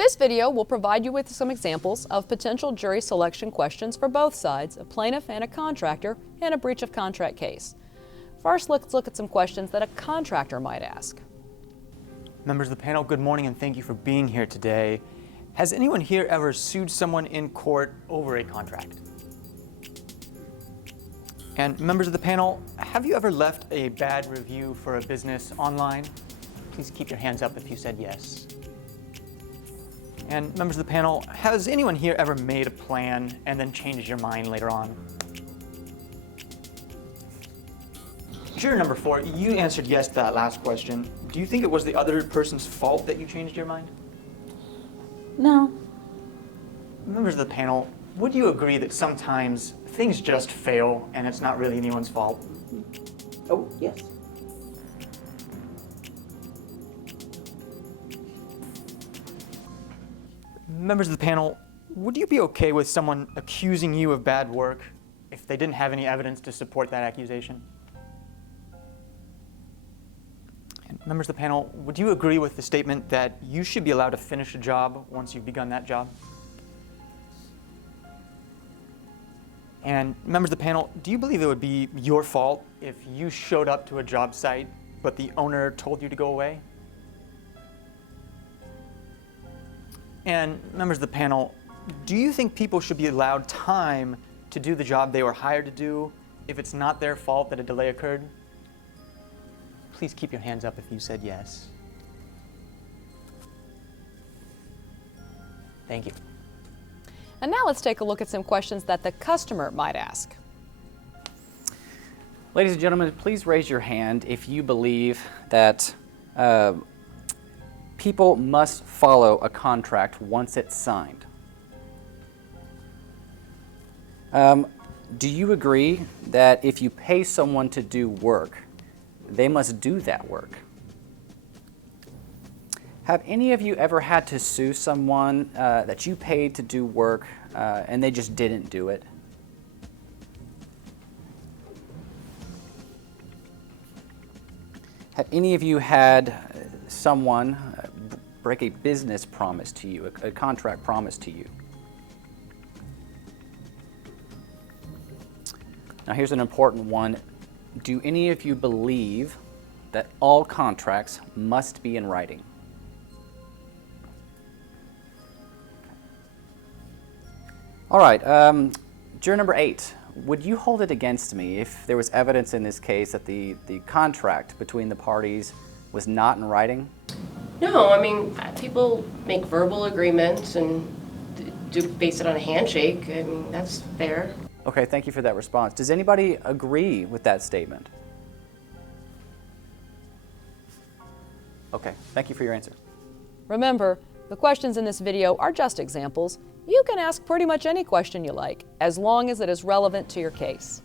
This video will provide you with some examples of potential jury selection questions for both sides, a plaintiff and a contractor, in a breach of contract case. First, let's look at some questions that a contractor might ask. Members of the panel, good morning and thank you for being here today. Has anyone here ever sued someone in court over a contract? And members of the panel, have you ever left a bad review for a business online? Please keep your hands up if you said yes. And members of the panel, has anyone here ever made a plan and then changed your mind later on? Juror number 4, you answered yes to that last question. Do you think it was the other person's fault that you changed your mind? No. Members of the panel, would you agree that sometimes things just fail and it's not really anyone's fault? Oh, yes. Members of the panel, would you be okay with someone accusing you of bad work if they didn't have any evidence to support that accusation? And members of the panel, would you agree with the statement that you should be allowed to finish a job once you've begun that job? And members of the panel, do you believe it would be your fault if you showed up to a job site but the owner told you to go away? And members of the panel, do you think people should be allowed time to do the job they were hired to do if it's not their fault that a delay occurred? Please keep your hands up if you said yes. Thank you. And now let's take a look at some questions that the customer might ask. Ladies and gentlemen, please raise your hand if you believe that people must follow a contract once it's signed. Do you agree that if you pay someone to do work, they must do that work? Have any of you ever had to sue someone that you paid to do work and they just didn't do it? Have any of you had someone break a business promise to you, a contract promise to you? Now here's an important one. Do any of you believe that all contracts must be in writing? All right, juror number 8, would you hold it against me if there was evidence in this case that the contract between the parties was not in writing? No, I mean, people make verbal agreements and base it on a handshake. I mean, that's fair. Okay, thank you for that response. Does anybody agree with that statement? Okay, thank you for your answer. Remember, the questions in this video are just examples. You can ask pretty much any question you like, as long as it is relevant to your case.